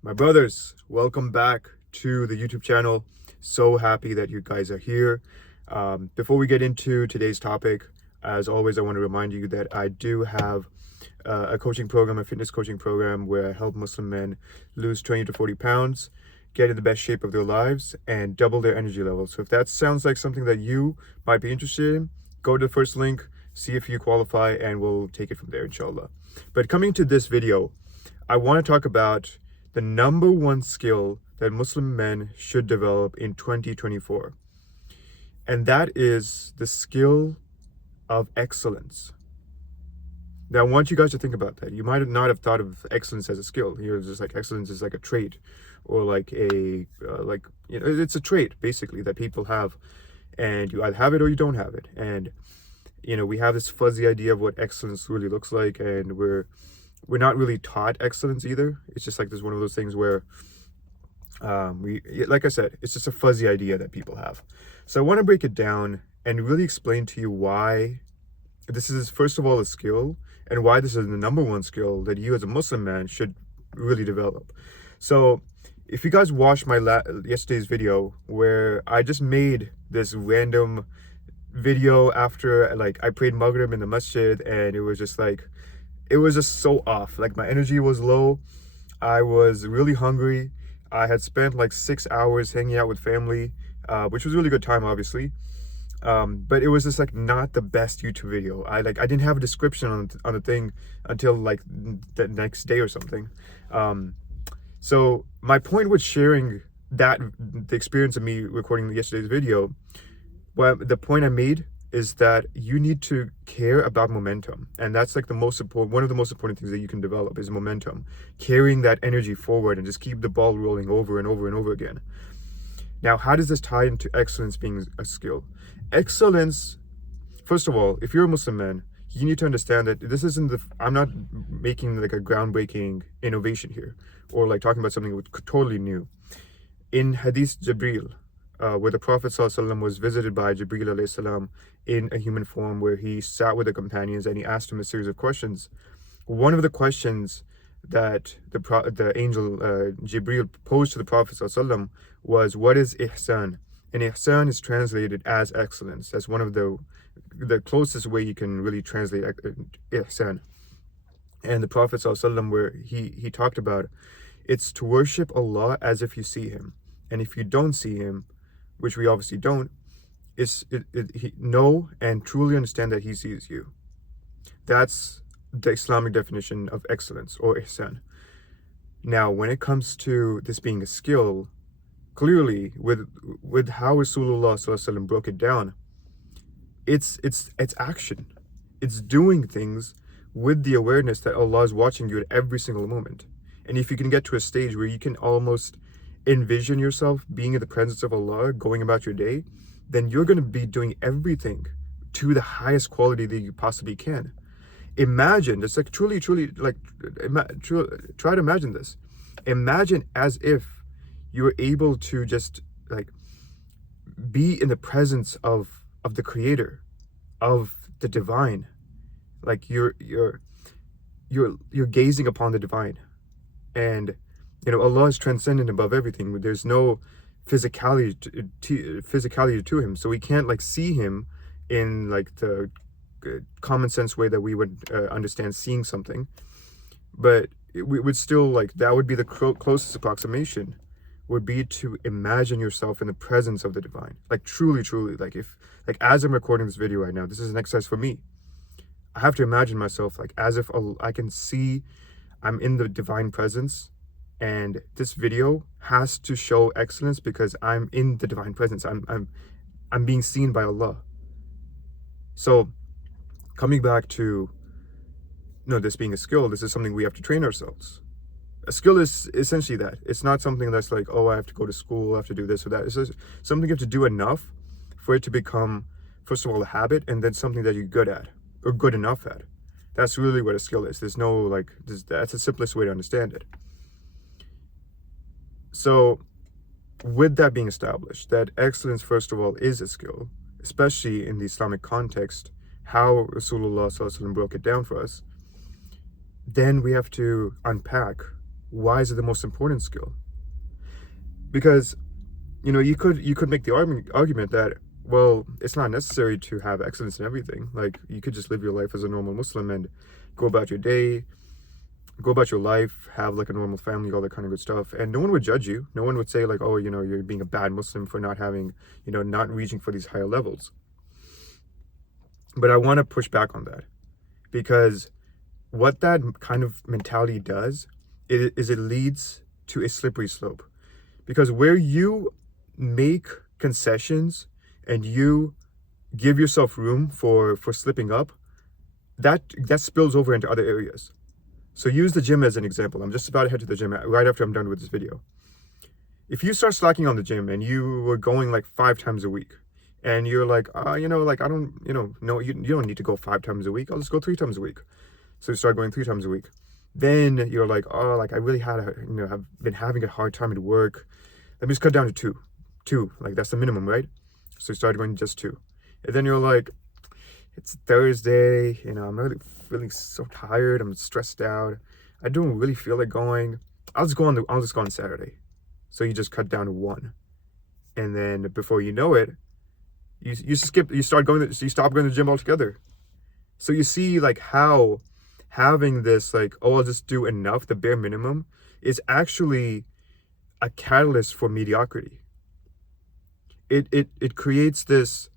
My brothers, welcome back to the YouTube channel. So happy that you guys are here. Before we get into today's topic, as always, I want to remind you that I do have a coaching program, a fitness coaching program, where I help Muslim men lose 20 to 40 pounds, get in the best shape of their lives, and double their energy levels. So if that sounds like something that you might be interested in, go to the first link, see if you qualify, and we'll take it from there, inshallah. But coming to this video, I want to talk about the number one skill that Muslim men should develop in 2024. And that is the skill of excellence. Now, I want you guys to think about that. You might not have thought of excellence as a skill. You're just like excellence is like a trait, or like it's a trait basically that people have, and you either have it or you don't have it. And we have this fuzzy idea of what excellence really looks like, and we're not really taught excellence either. It's just like there's one of those things where like I said, it's just a fuzzy idea that people have. So I want to break it down and really explain to you why this is, first of all, a skill, and why this is the number one skill that you as a Muslim man should really develop. So if you guys watched my yesterday's video, where I just made this random video after I prayed Maghrib in the masjid, and it was just so off. Like, my energy was low. I was really hungry. I had spent like 6 hours hanging out with family, which was a really good time, obviously. But it was just like not the best YouTube video. I didn't have a description on the thing until like the next day or something. So my point with sharing the experience of me recording yesterday's video, well, the point I made is that you need to care about momentum, and that's like one of the most important things that you can develop is momentum, carrying that energy forward and just keep the ball rolling over and over and over again. Now, how does this tie into excellence being a skill? Excellence, first of all, if you're a Muslim man, you need to understand that this isn't I'm not making like a groundbreaking innovation here, or like talking about something totally new. In Hadith Jibreel, where the Prophet ﷺ was visited by Jibreel alayhi salam in a human form, where he sat with the companions and he asked him a series of questions. One of the questions that the angel Jibreel posed to the Prophet ﷺ was, what is ihsan? And ihsan is translated as excellence. That's one of the closest way you can really translate ihsan. And the Prophet ﷺ, where he talked about, it's to worship Allah as if you see him, and if you don't see him, which we obviously don't, know and truly understand that he sees you. That's the Islamic definition of excellence, or ihsan. Now, when it comes to this being a skill, clearly with how Rasulullah ﷺ broke it down, it's action. It's doing things with the awareness that Allah is watching you at every single moment. And if you can get to a stage where you can almost envision yourself being in the presence of Allah, going about your day, then you're going to be doing everything to the highest quality that you possibly can. Imagine, just like truly, like, try to imagine this. Imagine as if you were able to just like be in the presence of the Creator, of the divine. Like you're gazing upon the divine, and Allah is transcendent above everything. There's no physicality to him, so we can't like see him in like the common sense way that we would understand seeing something. But we would still, like, that would be the closest approximation, would be to imagine yourself in the presence of the divine. Like truly, like, as I'm recording this video right now, this is an exercise for me. I have to imagine myself like as if I can see I'm in the divine presence. And this video has to show excellence because I'm in the divine presence. I'm being seen by Allah. So coming back to this being a skill, this is something we have to train ourselves. A skill is essentially that. It's not something that's like, oh, I have to go to school, I have to do this or that. It's just something you have to do enough for it to become, first of all, a habit, and then something that you're good at or good enough at. That's really what a skill is. There's no like, that's the simplest way to understand it. So with that being established, that excellence, first of all, is a skill, especially in the Islamic context, how Rasulullah ﷺ broke it down for us, then we have to unpack Why is it the most important skill? Because, you could make the argument that, well, it's not necessary to have excellence in everything. Like, you could just live your life as a normal Muslim and go about your day, go about your life, have like a normal family, all that kind of good stuff. And no one would judge you. No one would say like, oh, you're being a bad Muslim for not having, not reaching for these higher levels. But I want to push back on that, because what that kind of mentality does is it leads to a slippery slope. Because where you make concessions and you give yourself room for slipping up, that spills over into other areas. So use the gym as an example. I'm just about to head to the gym right after I'm done with this video. If you start slacking on the gym and you were going like 5 times a week, and you're like, like I don't, no, you don't need to go 5 times a week. I'll just go 3 times a week. So you start going 3 times a week. Then you're like, oh, like I really have been having a hard time at work. Let me just cut down to 2. 2, like that's the minimum, right? So you start going just 2. And then you're like, it's Thursday, I'm really feeling so tired. I'm stressed out. I don't really feel like going. I'll just go on Saturday. So you just cut down to 1. And then before you know it, you stop going to the gym altogether. So you see like how having this like, oh, I'll just do enough, the bare minimum, is actually a catalyst for mediocrity. It creates this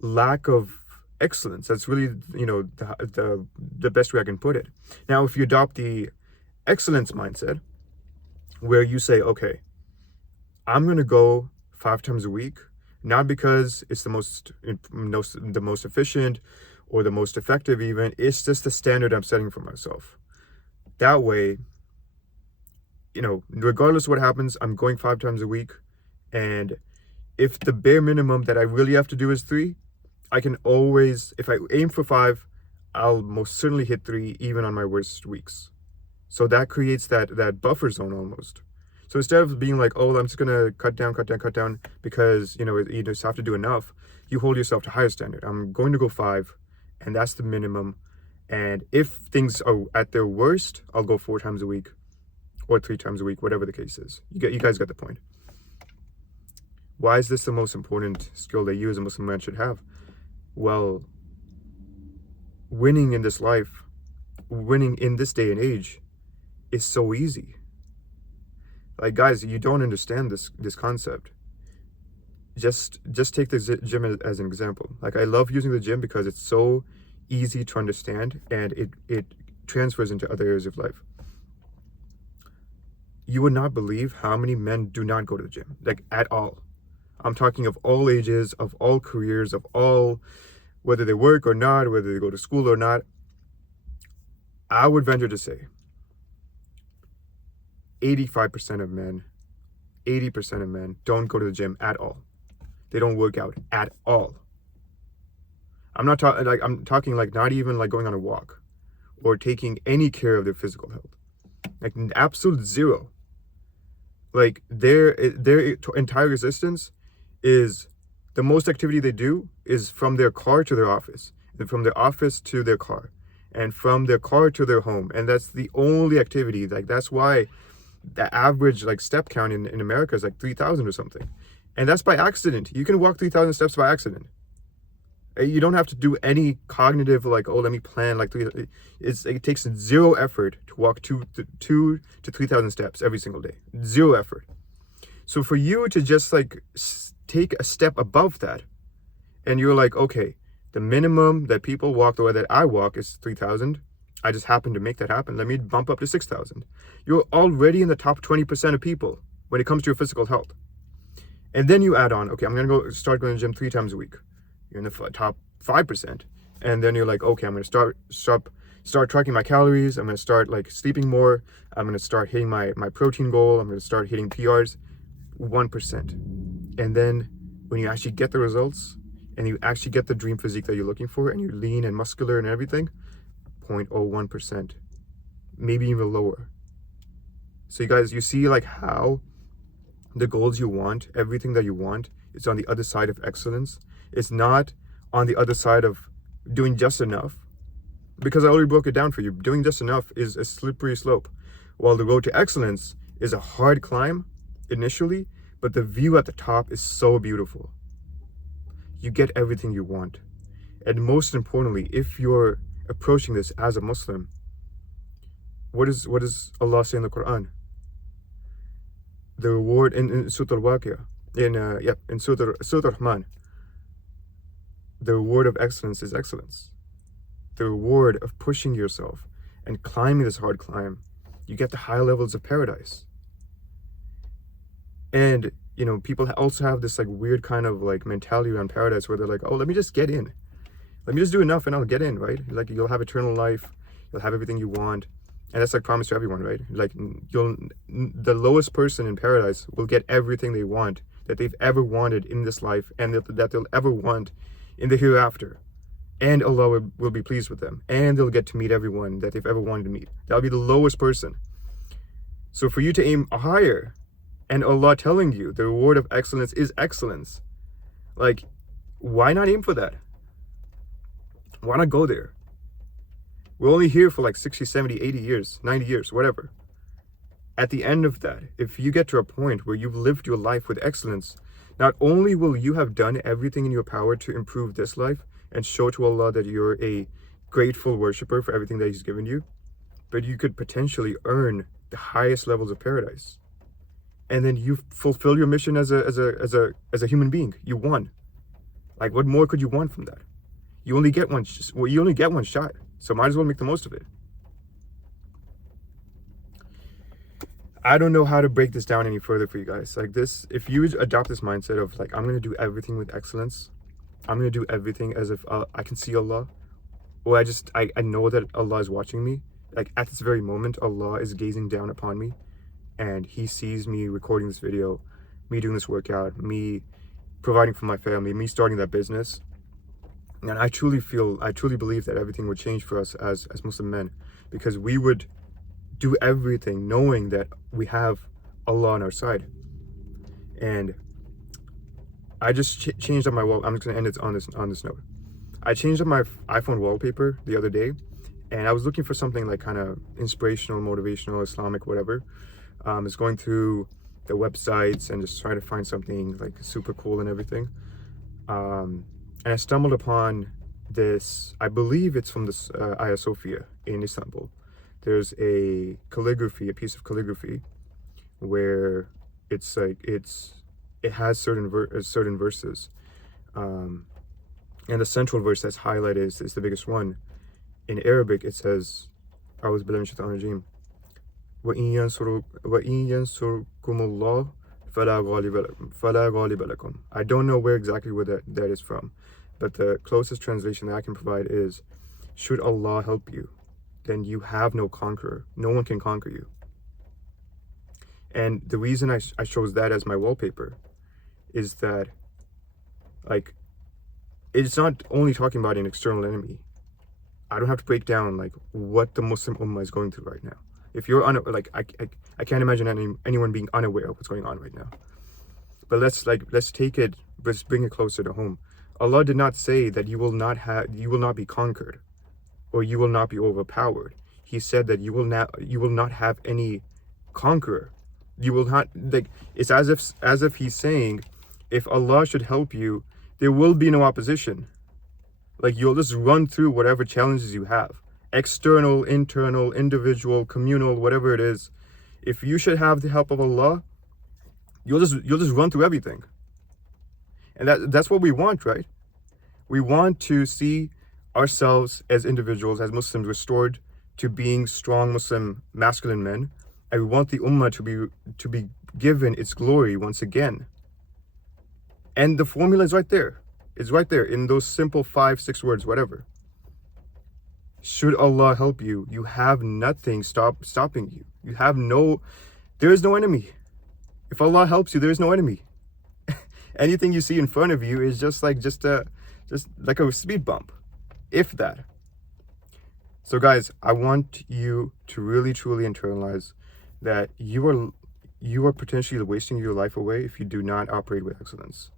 lack of excellence. That's really, the best way I can put it. Now, if you adopt the excellence mindset, where you say, okay, I'm going to go 5 times a week, not because it's the most efficient or the most effective even, it's just the standard I'm setting for myself. That way, regardless of what happens, I'm going 5 times a week. And if the bare minimum that I really have to do is 3, I can always, if I aim for 5, I'll most certainly hit 3 even on my worst weeks. So that creates that buffer zone almost. So instead of being like, oh, I'm just gonna cut down because you just have to do enough, you hold yourself to higher standard. I'm going to go 5, and that's the minimum. And if things are at their worst, I'll go 4 times a week or 3 times a week, whatever the case is. You guys get the point. Why is this the most important skill that you as a Muslim man should have? Well, winning in this life, winning in this day and age, is so easy. Like, guys, you don't understand this concept. Just take the gym as an example. Like, I love using the gym because it's so easy to understand, and it transfers into other areas of life. You would not believe how many men do not go to the gym, like at all. I'm talking of all ages, of all careers, of all, whether they work or not, whether they go to school or not. I would venture to say 85% of men, 80% of men don't go to the gym at all. They don't work out at all. I'm talking like not even like going on a walk or taking any care of their physical health. Like absolute zero. Like their entire existence is, the most activity they do is from their car to their office, and from their office to their car, and from their car to their home. And that's the only activity. Like that's why the average like step count in America is like 3,000 or something. And that's by accident. You can walk 3,000 steps by accident. You don't have to do any cognitive like, oh, let me plan like 3. It takes 0 effort to walk 2 to 3,000 steps every single day. 0 effort. So for you to just like take a step above that, and you're like, okay, the minimum that people walk or that I walk is 3,000. I just happen to make that happen. Let me bump up to 6,000. You're already in the top 20% of people when it comes to your physical health. And then you add on, okay, I'm gonna start going to the gym 3 times a week. You're in the top 5%. And then you're like, okay, I'm gonna start tracking my calories. I'm gonna start like sleeping more. I'm gonna start hitting my protein goal. I'm gonna start hitting PRs. 1%. And then when you actually get the results and you actually get the dream physique that you're looking for, and you're lean and muscular and everything, 0.01%, maybe even lower. So you guys, you see like how the goals you want, everything that you want, is on the other side of excellence. It's not on the other side of doing just enough, because I already broke it down for you. Doing just enough is a slippery slope. while the road to excellence is a hard climb initially, but the view at the top is so beautiful. You get everything you want. And most importantly, if you're approaching this as a Muslim, what does Allah say in the Quran? The reward in Surah Al-Waqi'ah, in Surah Rahman, the reward of excellence is excellence. The reward of pushing yourself and climbing this hard climb, you get the high levels of paradise. And people also have this like weird kind of like mentality around paradise where they're like, oh, let me just get in. Let me just do enough and I'll get in, right? Like you'll have eternal life, you'll have everything you want. And that's like promised to everyone, right? Like the lowest person in paradise will get everything they want that they've ever wanted in this life and that they'll ever want in the hereafter. And Allah will be pleased with them. And they'll get to meet everyone that they've ever wanted to meet. That'll be the lowest person. So for you to aim higher, and Allah telling you the reward of excellence is excellence, like, why not aim for that? Why not go there? We're only here for like 60, 70, 80 years, 90 years, whatever. At the end of that, if you get to a point where you've lived your life with excellence, not only will you have done everything in your power to improve this life and show to Allah that you're a grateful worshiper for everything that He's given you, but you could potentially earn the highest levels of paradise. And then you fulfill your mission as a human being. You won. Like, what more could you want from that? You only get one. You only get one shot. So might as well make the most of it. I don't know how to break this down any further for you guys. Like this, if you adopt this mindset of like, I'm gonna do everything with excellence. I'm gonna do everything as if I can see Allah, or I know that Allah is watching me. Like at this very moment, Allah is gazing down upon me. And He sees me recording this video, me doing this workout, me providing for my family, me starting that business. And I truly believe that everything would change for us as Muslim men, because we would do everything knowing that we have Allah on our side. And I just changed up my wall. I'm just gonna end it on this note. I changed up my iPhone wallpaper the other day, and I was looking for something like kind of inspirational, motivational, Islamic, whatever. I was going through the websites and just trying to find something like super cool and everything. And I stumbled upon this, I believe it's from this Hagia Sophia in Istanbul. There's a piece of calligraphy where it's like, it has certain verses. And the central verse that's highlighted is the biggest one. In Arabic, it says, أعوذ بالله من الشيطان الرجيم وَإِن يَنْصُرْكُمُ اللَّهُ فَلَا غَالِبَ لَكُمْ. I don't know where exactly that is from, but the closest translation that I can provide is, should Allah help you, then you have no conqueror. No one can conquer you. And the reason I chose that as my wallpaper is that, like, it's not only talking about an external enemy. I don't have to break down like what the Muslim Ummah is going through right now. If you're I can't imagine anyone being unaware of what's going on right now. But let's bring it closer to home. Allah did not say that you will not be conquered, or you will not be overpowered. He said that you will not have any conqueror. You will not, like, it's as if He's saying, if Allah should help you, there will be no opposition. Like, you'll just run through whatever challenges you have. External, internal, individual, communal, whatever it is. If you should have the help of Allah, you'll just run through everything. And that's what we want, right? We want to see ourselves as individuals, as Muslims, restored to being strong Muslim masculine men, and we want the Ummah to be given its glory once again. And the formula is right there. It's right there in those simple 5-6 words, whatever. Should Allah help you, you have nothing stopping you. There is no enemy. If Allah helps you, there is no enemy. Anything you see in front of you is just like a speed bump, if that. So guys, I want you to really truly internalize that you are potentially wasting your life away if you do not operate with excellence.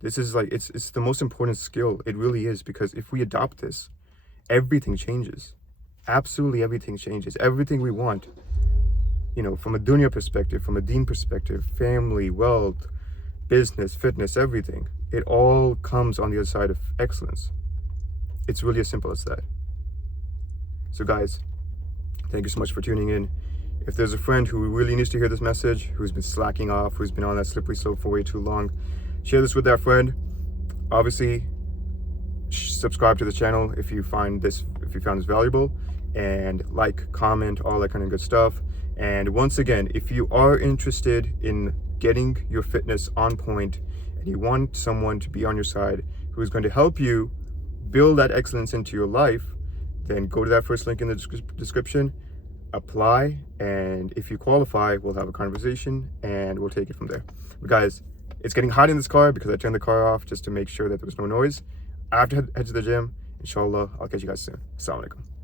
This is like, it's the most important skill. It really is, because if we adopt this, everything changes. Absolutely everything changes. Everything we want from a dunya perspective, from a deen perspective, family, wealth, business, fitness, everything, it all comes on the other side of excellence. It's really as simple as that. So guys, thank you so much for tuning in. If there's a friend who really needs to hear this message, who's been slacking off, who's been on that slippery slope for way too long, share this with that friend. Obviously, subscribe to the channel if you found this valuable, and like, comment, all that kind of good stuff. And once again, if you are interested in getting your fitness on point and you want someone to be on your side who's going to help you build that excellence into your life, then go to that first link in the description, apply, and if you qualify, we'll have a conversation and we'll take it from there. But guys, it's getting hot in this car because I turned the car off just to make sure that there was no noise. I have to head to the gym. Inshallah, I'll catch you guys soon. Assalamu alaikum.